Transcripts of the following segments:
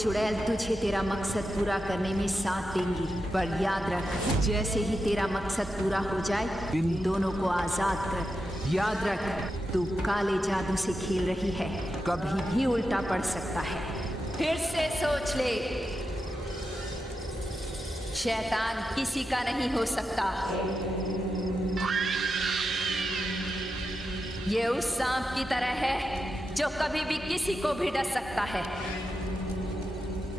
चुड़ैल तुझे तेरा मकसद पूरा करने में साथ देंगी, पर याद रख, जैसे ही तेरा मकसद पूरा हो जाए इन दोनों को आजाद कर। याद रख, तू काले जादू से खेल रही है, कभी भी उल्टा पड़ सकता है। फिर से सोच ले, शैतान किसी का नहीं हो सकता। ये उस सांप की तरह है जो कभी भी किसी को भी डस सकता है,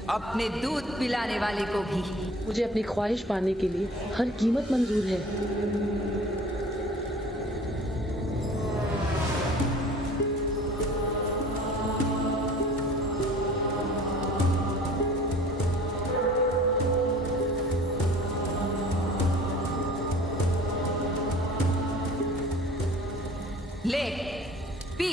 अपने दूध पिलाने वाले को भी। मुझे अपनी ख्वाहिश पाने के लिए हर कीमत मंजूर है। ले पी।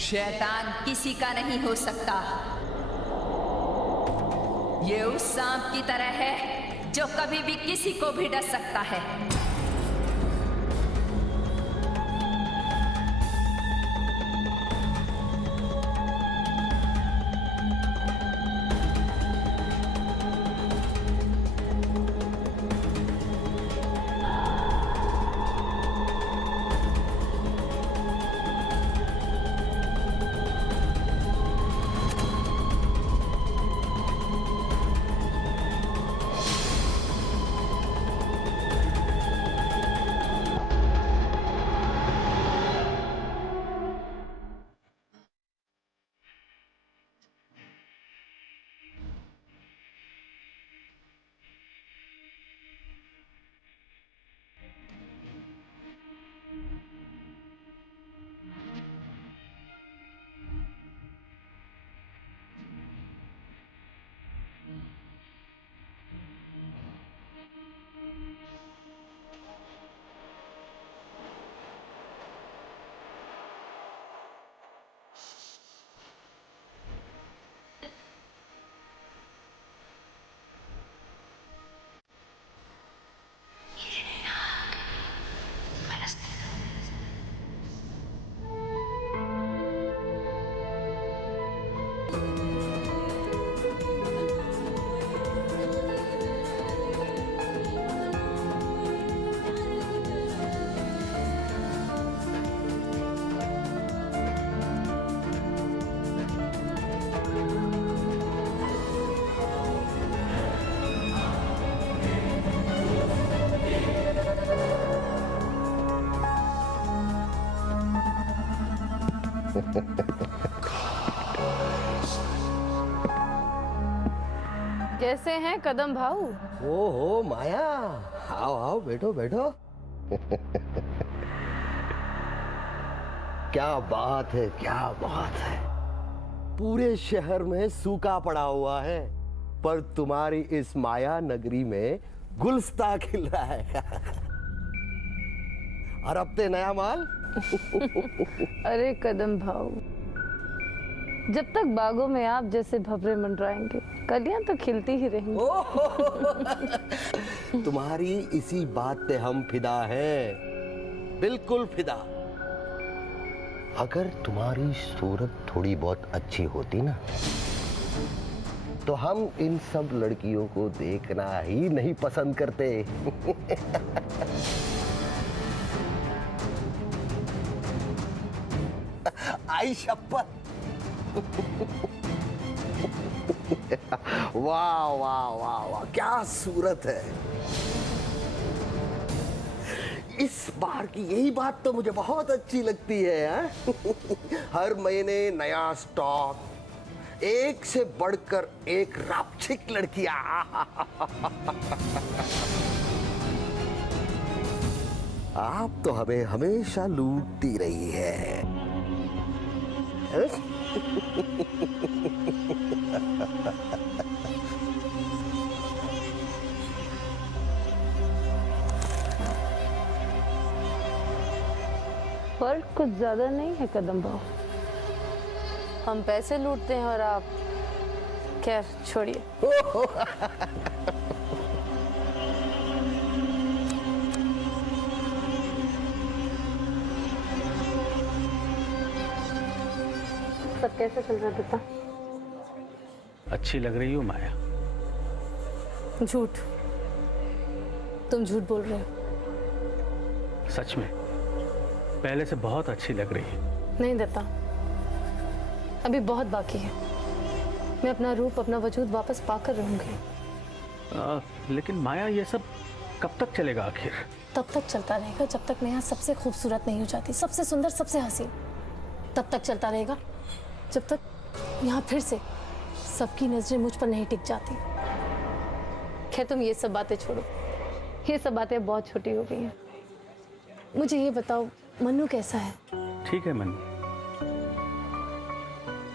शैतान किसी का नहीं हो सकता। ये उस सांप की तरह है जो कभी भी किसी को भी डस सकता है। कैसे हैं कदम भाऊ? ओहो माया, आओ आओ, बैठो बैठो। क्या बात है, क्या बात है। पूरे शहर में सूखा पड़ा हुआ है, पर तुम्हारी इस माया नगरी में गुलस्ता खिल रहा है। और अब ते नया माल। अरे कदम भाऊ, जब तक बागों में आप जैसे भंवरे मंडराएंगे, कलियां तो खिलती ही रहेंगी। तुम्हारी इसी बात पे हम फिदा हैं, बिल्कुल फिदा। अगर तुम्हारी सूरत थोड़ी बहुत अच्छी होती ना, तो हम इन सब लड़कियों को देखना ही नहीं पसंद करते। आई शपथ। वाह वाह वाह वाह, क्या सूरत है। इस बार की यही बात तो मुझे बहुत अच्छी लगती है। हर महीने नया स्टॉक, एक से बढ़कर एक रापचिक लड़कियां। आप तो हमें हमेशा लूटती रही है। फर्क कुछ ज्यादा नहीं है कदम भाव। हम पैसे लूटते हैं और आप, खैर छोड़िए। सब कैसे चल रहा है दत्ता? अच्छी लग रही हो माया। झूठ, तुम झूठ बोल रहे हो। सच में पहले से बहुत अच्छी लग रही है। नहीं दत्ता, अभी बहुत बाकी है। मैं अपना रूप, अपना वजूद वापस पाकर रहूंगी। लेकिन माया, ये सब कब तक चलेगा आखिर? तब तक चलता रहेगा जब तक मैं यहाँ सबसे खूबसूरत नहीं हो जाती, सबसे सुंदर, सबसे हसीन। तब तक चलता रहेगा जब तक यहाँ फिर से सबकी नजरें मुझ पर नहीं टिक जाती। खैर तुम ये सब बातें छोड़ो, ये सब बातें बहुत छोटी हो गई हैं। मुझे ये बताओ, मन्नू कैसा है? ठीक है मन्नू,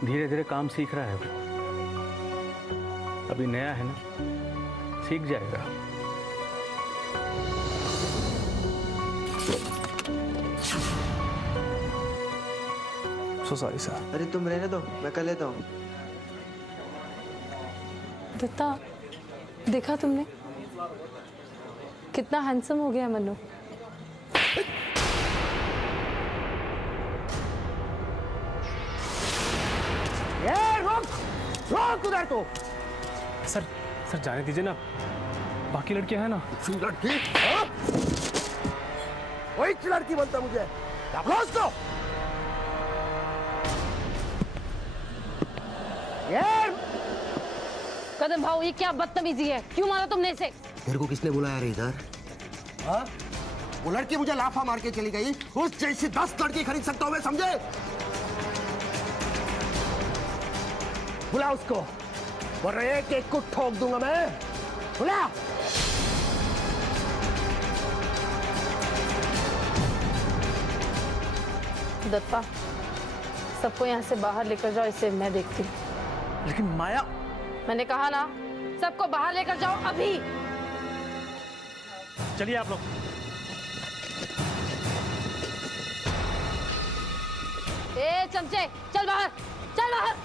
धीरे धीरे काम सीख रहा है वो। अभी नया है ना, सीख जाएगा। So sorry sir. अरे तुम रहने दो, मैं कर लेता हूँ। दत्ता, देखा तुमने कितना हैंडसम हो गया मन्नू? रोक उधर तो। सर जाने दीजिए ना, बाकी लड़कियां हैं ना। लड़की? वही लड़की बनता मुझे। उसको कदम भाऊ, ये क्या बदतमीजी है? क्यों मारा तुमने इसे? तेरे को किसने बुलाया रे इधर? हाँ? वो लड़की मुझे लाफा मार के चली गई। उस जैसी 10 लड़की खरीद सकता हूं मैं, समझे? बुला उसको, वरना एक एक को ठोक दूंगा मैं। बुला। दत्ता, सबको यहाँ से बाहर लेकर जाओ, इसे मैं देखती हूँ। लेकिन माया, मैंने कहा ना, सबको बाहर लेकर जाओ अभी। चलिए आप लोग। ए चमचे, चल बाहर, चल बाहर।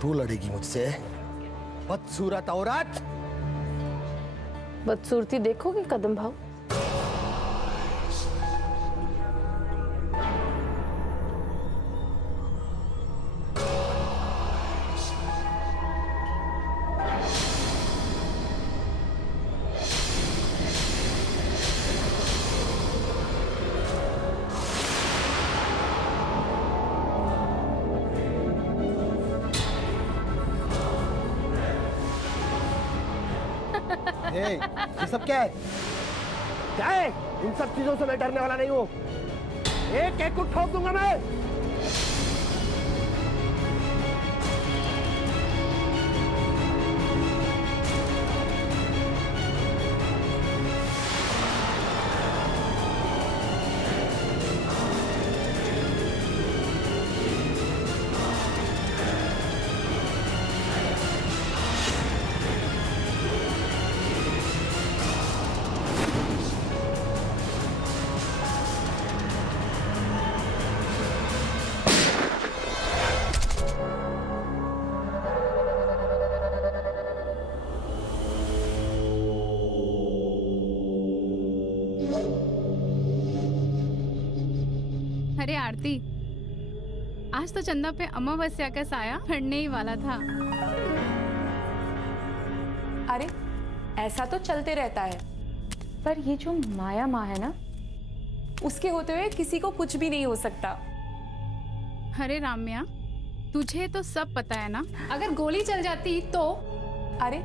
तू लड़ेगी मुझसे, बदसूरत औरत। बदसूरती देखोगे कदम भाऊ? ये सब क्या है? क्या है? इन सब चीजों से मैं डरने वाला नहीं हूँ। एक एक को ठोक दूंगा मैं। आरती, आज तो चंदा पे अमावस्या का साया पड़ने ही वाला था। अरे ऐसा तो चलते रहता है, पर ये जो माया माँ है ना, उसके होते हुए किसी को कुछ भी नहीं हो सकता। अरे राम्या, तुझे तो सब पता है ना, अगर गोली चल जाती तो। अरे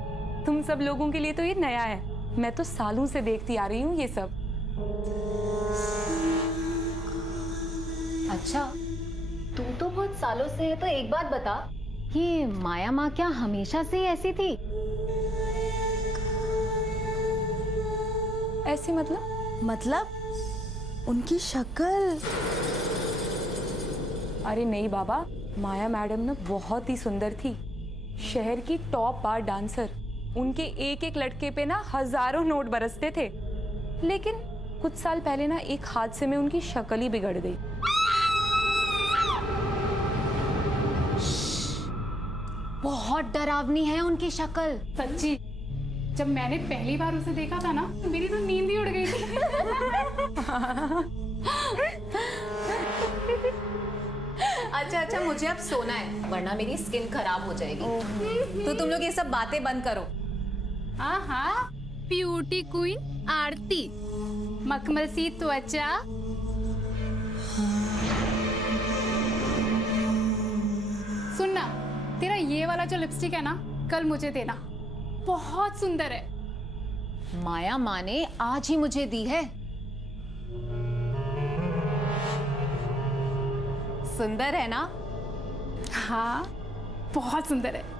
तुम सब लोगों के लिए तो ये नया है, मैं तो सालों से देखती आ रही हूँ ये सब। अच्छा, तू तो बहुत सालों से है, तो एक बात बता, ये माया माँ क्या हमेशा से ही ऐसी थी? ऐसी मतलब उनकी शक्ल। अरे नहीं बाबा, माया मैडम ना बहुत ही सुंदर थी, शहर की टॉप बार डांसर। उनके एक एक लड़के पे ना हजारों नोट बरसते थे, लेकिन कुछ साल पहले ना एक हादसे में उनकी शक्ल ही बिगड़ गई। बहुत डरावनी है उनकी शक्ल। सच्ची, जब मैंने पहली बार उसे देखा था ना, मेरी तो नींद ही उड़ गई थी। अच्छा, मुझे अब सोना है, वरना मेरी स्किन खराब हो जाएगी। तो तुम लोग ये सब बातें बंद करो। हाँ, ब्यूटी क्वीन आरती, मखमल सी त्वचा। सुनना, तेरा ये वाला जो लिपस्टिक है ना, कल मुझे देना, बहुत सुंदर है। माया माँ ने आज ही मुझे दी है। सुंदर है ना? हाँ, बहुत सुंदर है।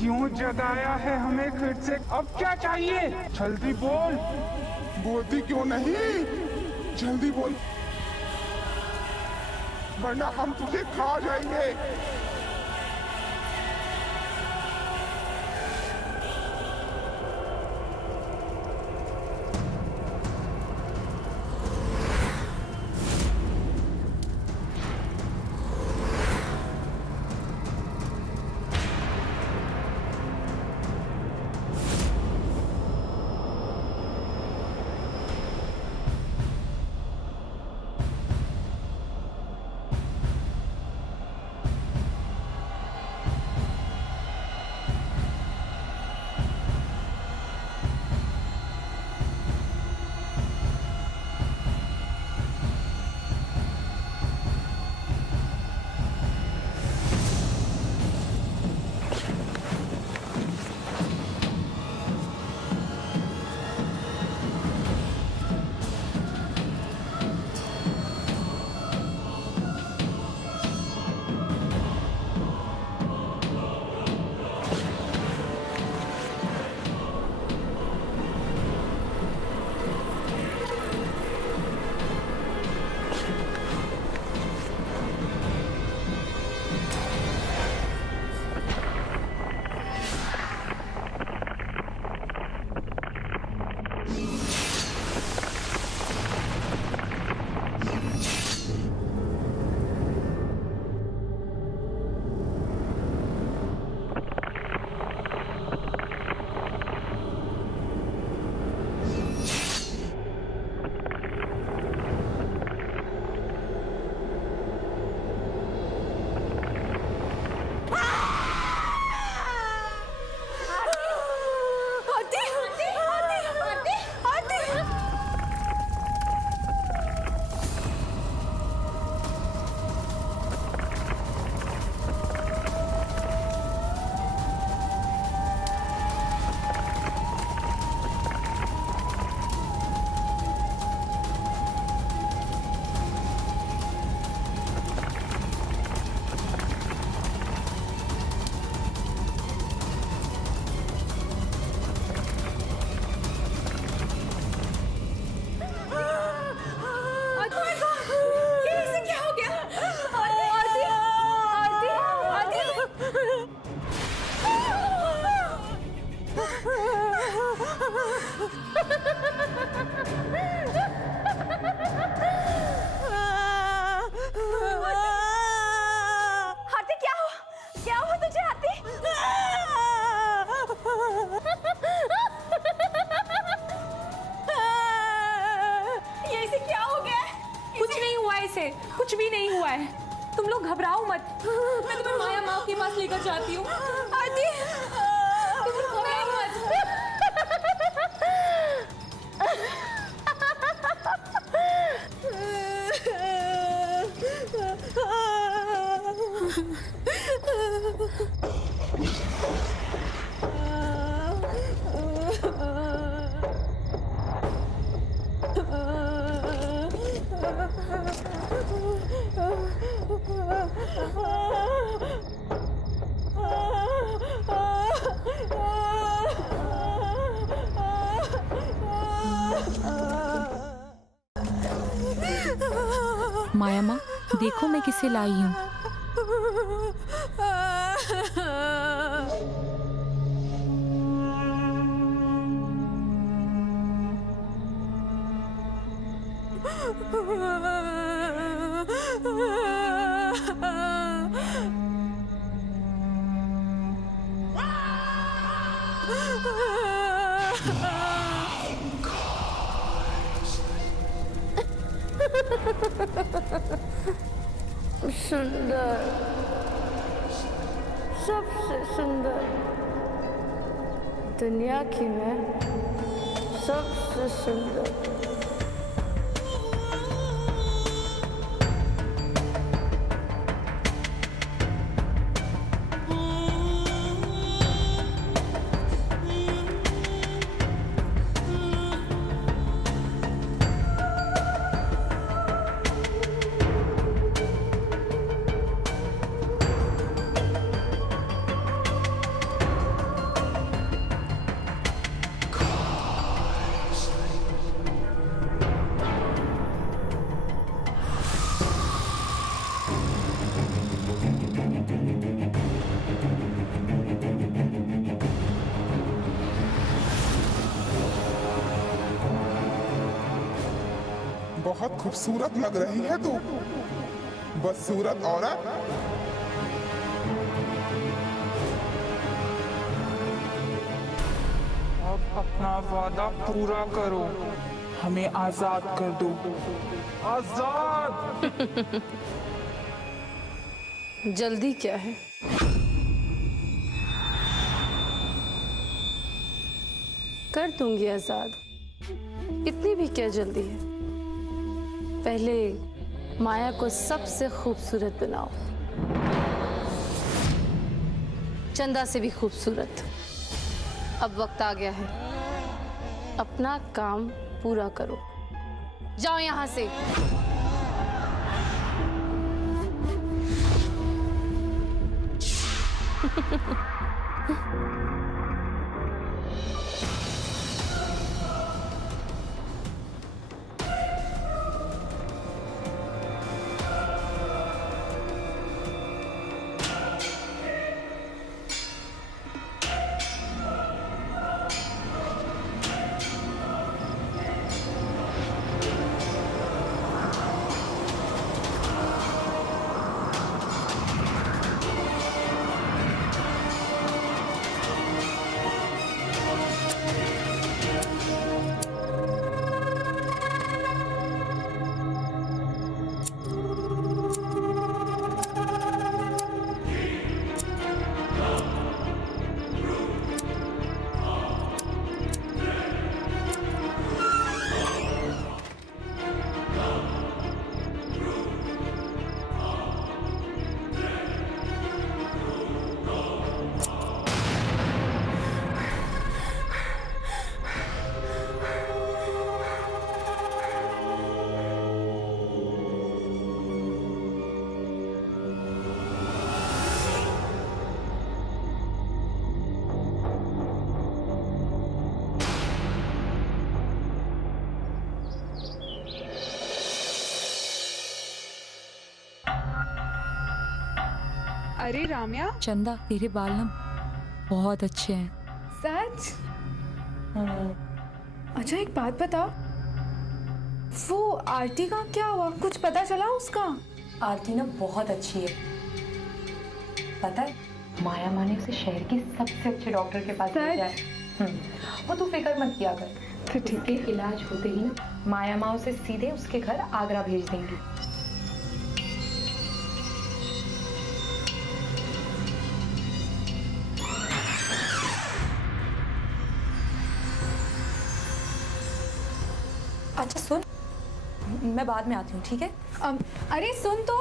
क्यों जगाया है हमें फिर से? अब क्या चाहिए? जल्दी बोल। बोलती क्यों नहीं? जल्दी बोल, वरना हम तुझे खा जाएंगे। से, कुछ भी नहीं हुआ है। तुम लोग घबराओ मत, मैं तुम्हें माया माँ के पास लेकर जाती हूँ। आरती, तुम घबराओ मत। माया माँ, देखो मैं किसे लाई हूँ। सुंदर, सबसे सुंदर दुनिया की मैं, सबसे सुंदर। बहुत खूबसूरत लग रही है तू, बदसूरत औरत। अब अपना वादा पूरा करो, हमें आजाद कर दो। आजाद। जल्दी क्या है? कर दूंगी आजाद, इतनी भी क्या जल्दी है। पहले माया को सबसे खूबसूरत बनाओ, चंदा से भी खूबसूरत। अब वक्त आ गया है, अपना काम पूरा करो। जाओ यहां से। अरे राम्या, चंदा, तेरे बाल ना बहुत अच्छे हैं। सच? अच्छा एक बात बता, वो आरती का क्या हुआ? कुछ पता चला उसका? आरती ना बहुत अच्छी है, पता है माया माँ ने उसे शहर के सबसे अच्छे डॉक्टर के पास भेजा है। वो तू फिक्र मत किया कर, तो ठीक है। इलाज होते ही ना माया माँ उसे सीधे उसके घर आगरा भेज देंगी। मैं बाद में आती हूँ, ठीक है? अरे सुन तो।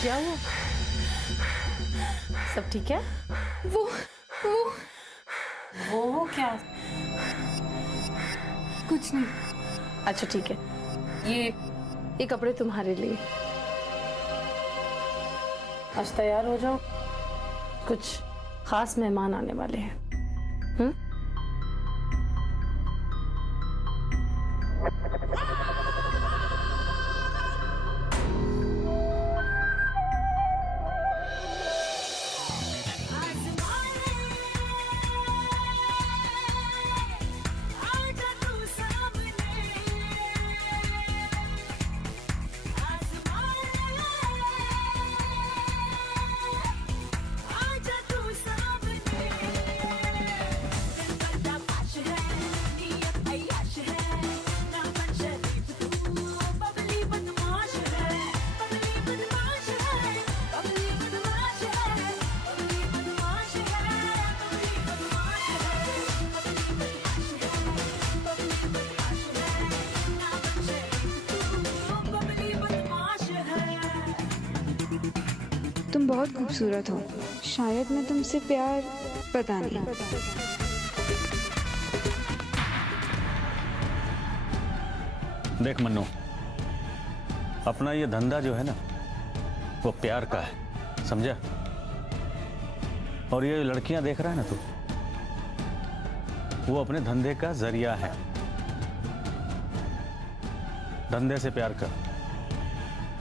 क्या हुआ? सब ठीक है? वो क्या? कुछ नहीं। अच्छा ठीक है, ये कपड़े तुम्हारे लिए। आज तैयार हो जाओ, कुछ खास मेहमान आने वाले हैं। तुम बहुत खूबसूरत हो, शायद मैं तुमसे प्यार, पता नहीं। देख मन्नू, अपना ये धंधा जो है ना वो प्यार का है, समझा? और ये लड़कियां देख रहा है ना तू, वो अपने धंधे का जरिया है। धंधे से प्यार कर,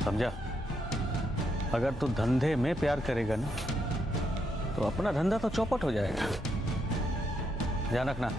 समझा? अगर तू धंधे में प्यार करेगा ना तो अपना धंधा तो चौपट हो जाएगा। ध्यान रखना।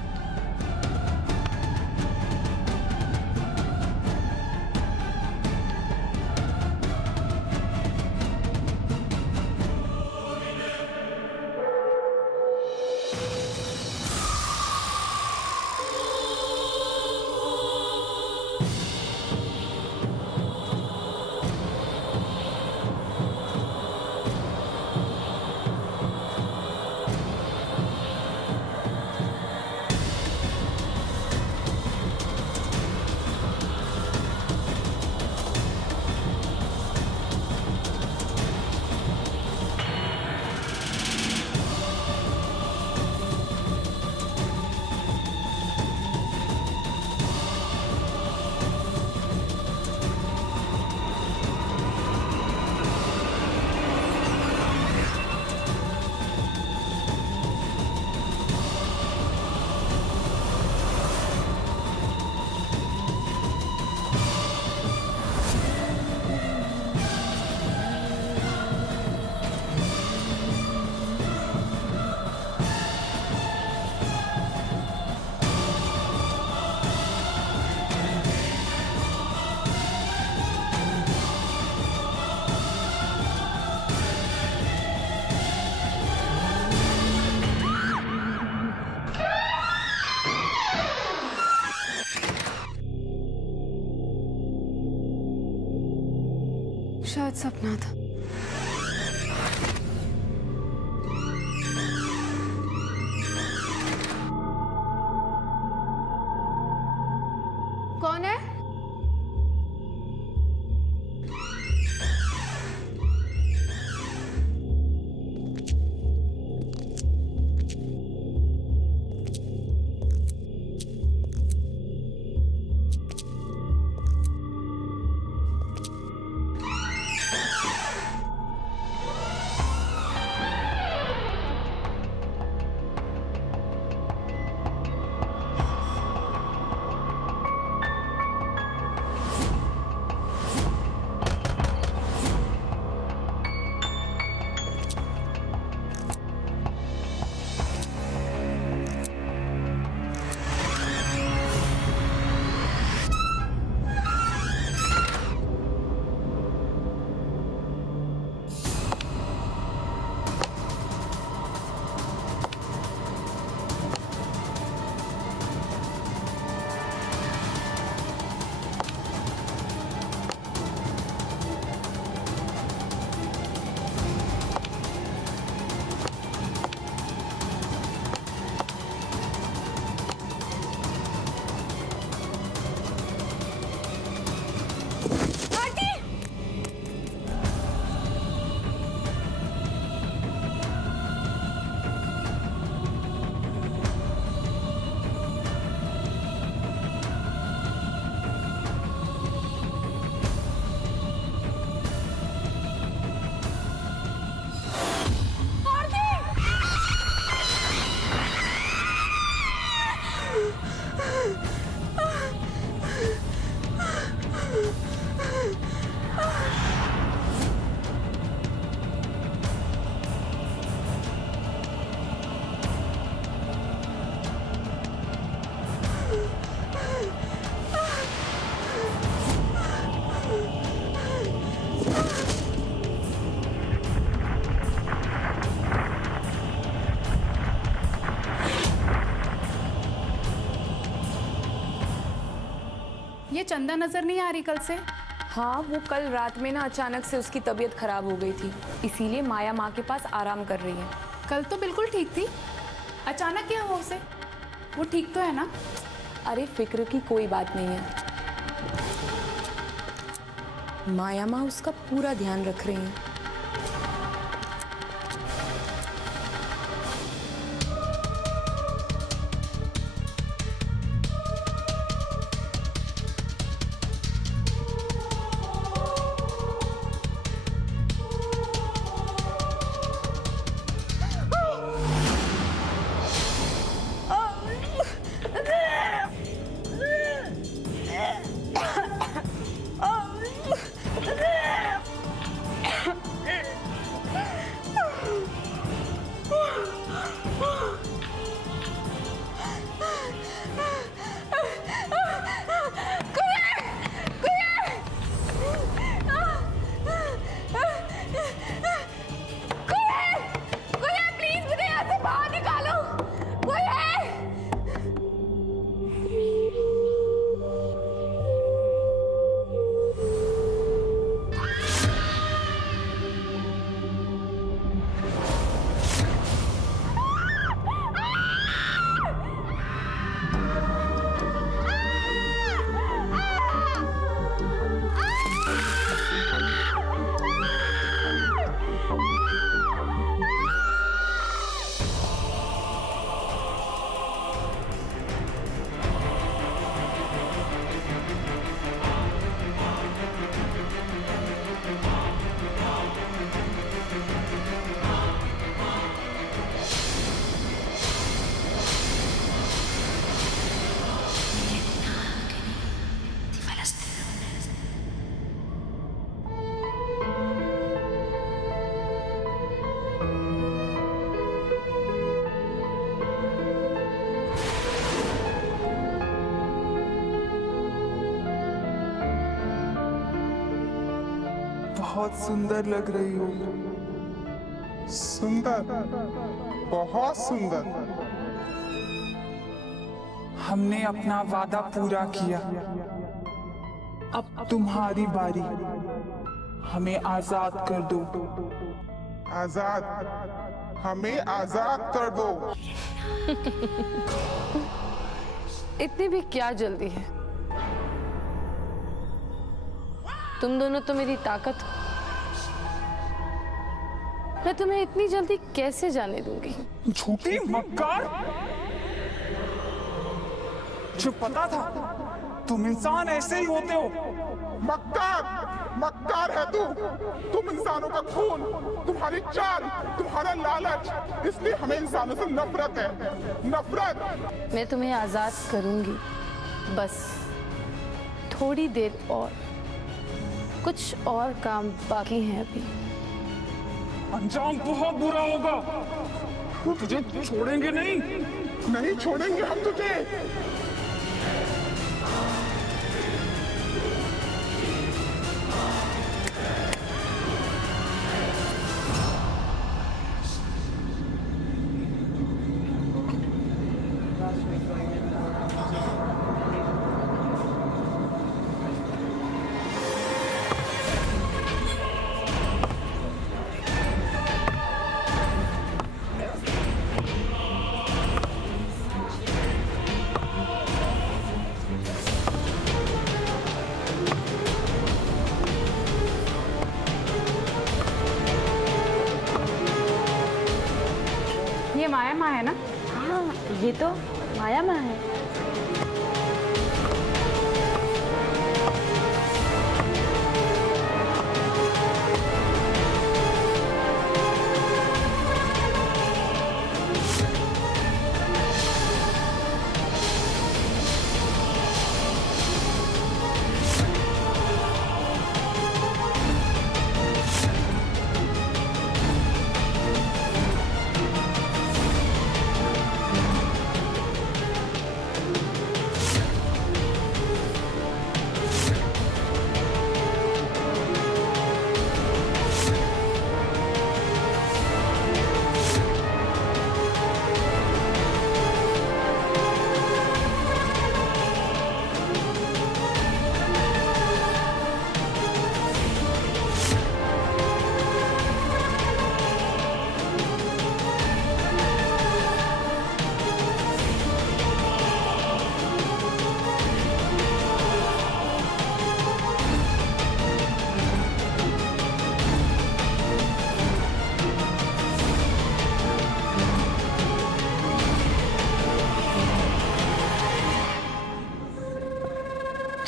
शायद सपना था। कौन है? ये चंदा नजर नहीं आ रही कल से। हाँ, वो कल रात में ना अचानक से उसकी तबीयत खराब हो गई थी, इसीलिए माया माँ के पास आराम कर रही है। कल तो बिल्कुल ठीक थी, अचानक क्या हुआ उसे? वो ठीक तो है ना? अरे फिक्र की कोई बात नहीं है, माया माँ उसका पूरा ध्यान रख रही हैं। बहुत सुंदर लग रही हो। सुंदर, बहुत सुंदर। हमने अपना वादा पूरा किया, अब तुम्हारी बारी। हमें आजाद कर दो। आजाद, हमें आजाद कर दो। इतनी भी क्या जल्दी है? तुम दोनों तो मेरी ताकत हो, मैं तुम्हें इतनी जल्दी कैसे जाने दूंगी? झूठी मक्कार! जो पता था तुम इंसान ऐसे ही होते हो। मक्कार, मक्कार है तुम इंसानों का खून, तुम्हारी चाल, तुम्हारा लालच, इसलिए हमें इंसानों से नफरत है, नफरत। मैं तुम्हें आजाद करूंगी, बस थोड़ी देर और, कुछ और काम बाकी है अभी। अंजाम बहुत बुरा होगा, वो तुझे छोड़ेंगे नहीं, नहीं छोड़ेंगे हम तुझे। माया माँ है ना? हाँ, ये तो माया माँ है।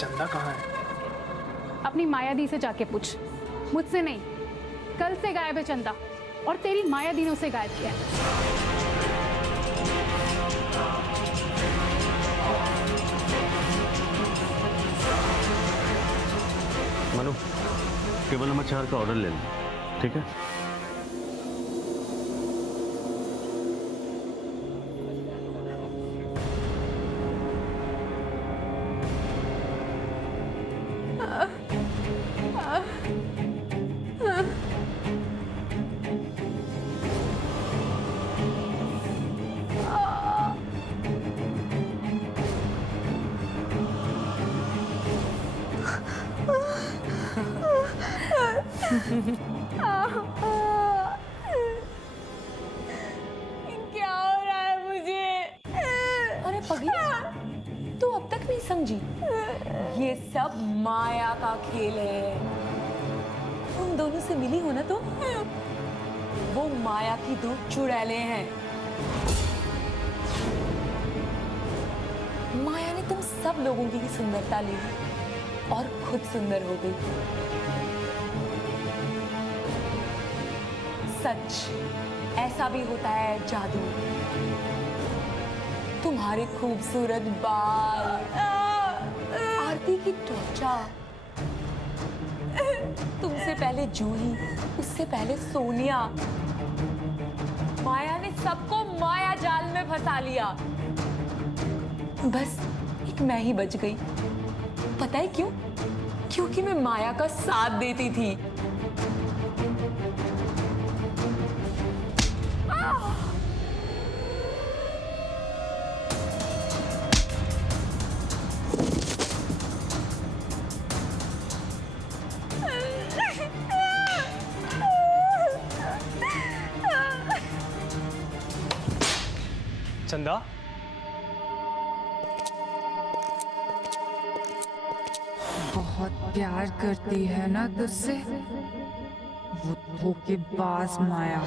चंदा कहाँ है? अपनी माया दी से जाके पूछ, मुझसे नहीं। कल से गायब है चंदा, और तेरी माया दी ने उसे गायब किया है। मनु, टेबल नंबर 4 का ऑर्डर ले लें, ठीक है? क्या हो रहा है मुझे? अरे पगली, तू अब तक नहीं समझी? ये सब माया का खेल है। तुम दोनों से मिली हो ना तुम? वो माया की दो चुड़ैले हैं। माया ने तुम सब लोगों की सुंदरता ली और खुद सुंदर हो गई। सच, ऐसा भी होता है जादू। तुम्हारे खूबसूरत बाल, आरती की त्वचा, तुमसे पहले जूही, उससे पहले सोनिया। माया ने सबको माया जाल में फंसा लिया। बस एक मैं ही बच गई। पता है क्यों? क्योंकि मैं माया का साथ देती थी। चंदा, बहुत प्यार करती है ना तुझसे वो धोखेबाज माया।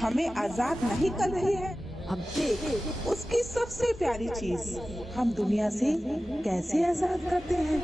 हमें आजाद नहीं कर रही है। अब देख उसकी सबसे प्यारी चीज हम दुनिया से कैसे आजाद करते हैं।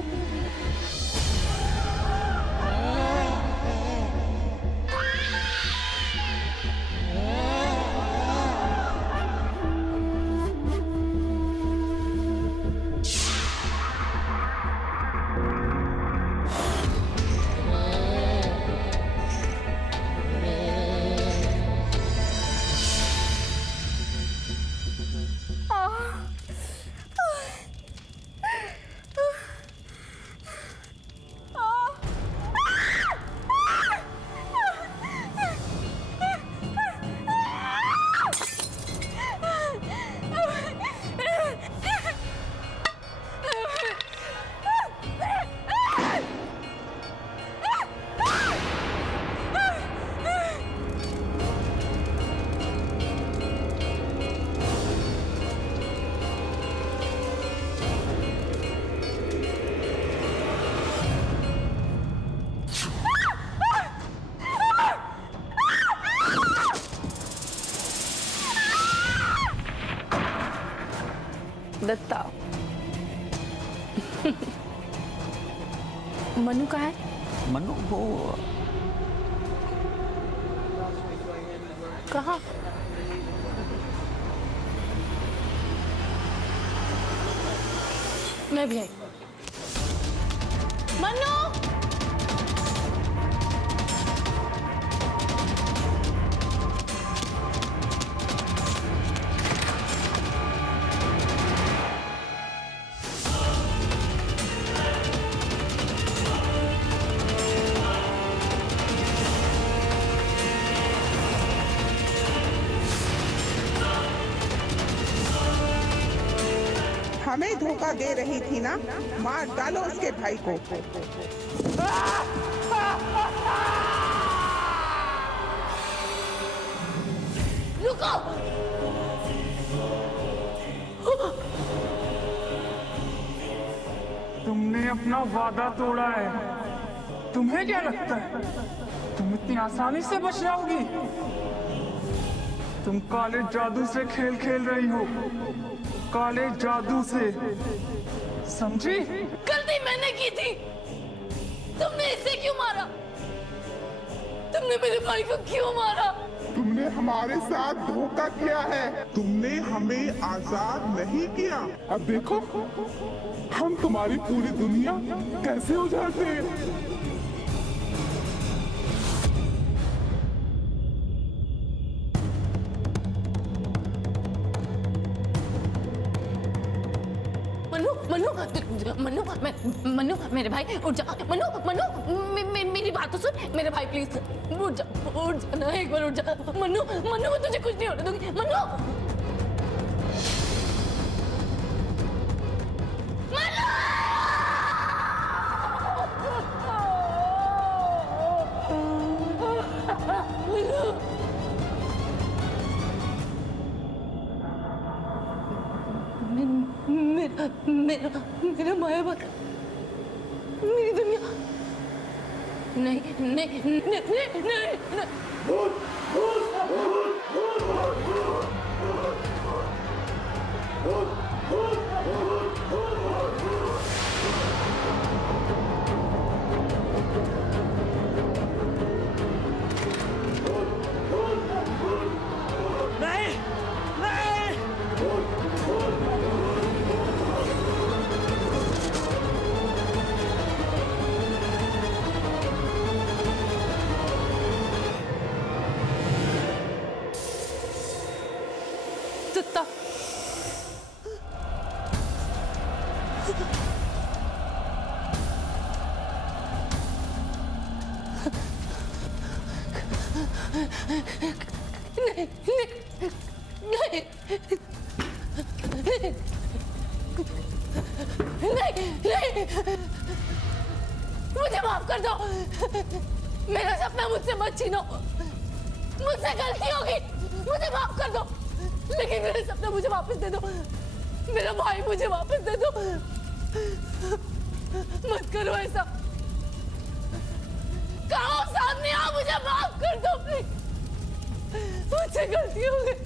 दत्ता। मनु कहाँ है? मनु वो कहाँ? मैं भी आई। मनु! हमें धोखा दे रही थी ना, मार डालो उसके भाई को। रुको! तुमने अपना वादा तोड़ा है। तुम्हें क्या लगता है तुम इतनी आसानी से बच जाओगी? तुम काले जादू से खेल खेल रही हो। काले जादू से, समझी? गलती मैंने की थी। तुमने इसे क्यों मारा? तुमने मेरे भाई को क्यों मारा? तुमने हमारे साथ धोखा किया है। तुमने हमें आजाद नहीं किया। अब देखो हम तुम्हारी पूरी दुनिया कैसे उजाड़ते हैं। मनु, मनु मेरे भाई उठ जा। मनु मनु मेरी बात तो सुन। मेरे भाई प्लीज उठ जा ना, एक बार उठ जा। मनु मनु मैं तुझे कुछ नहीं होने दूंगी। मनु मेरा माया बात, मेरी दुनिया। नहीं नहीं नहीं नहीं, नहीं। नहीं, मुझे माफ कर दो। मेरा सपना मुझसे मत छीनो। मुझसे गलती होगी, मुझे माफ कर दो। लेकिन मेरा सपना मुझे वापस दे दो। मेरा भाई मुझे वापस दे दो। मत करो ऐसा। कहो सामने आओ, मुझे माफ कर दो प्लीज। मुझसे गलती हो गई।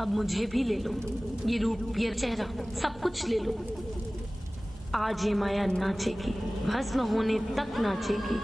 अब मुझे भी ले लो, ये रूप, ये चेहरा, सब कुछ ले लो। आज ये माया नाचेगी, भस्म होने तक नाचेगी।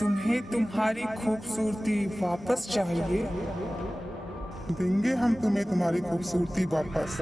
तुम्हें तुम्हारी खूबसूरती वापस चाहिए? देंगे हम तुम्हें तुम्हारी खूबसूरती वापस।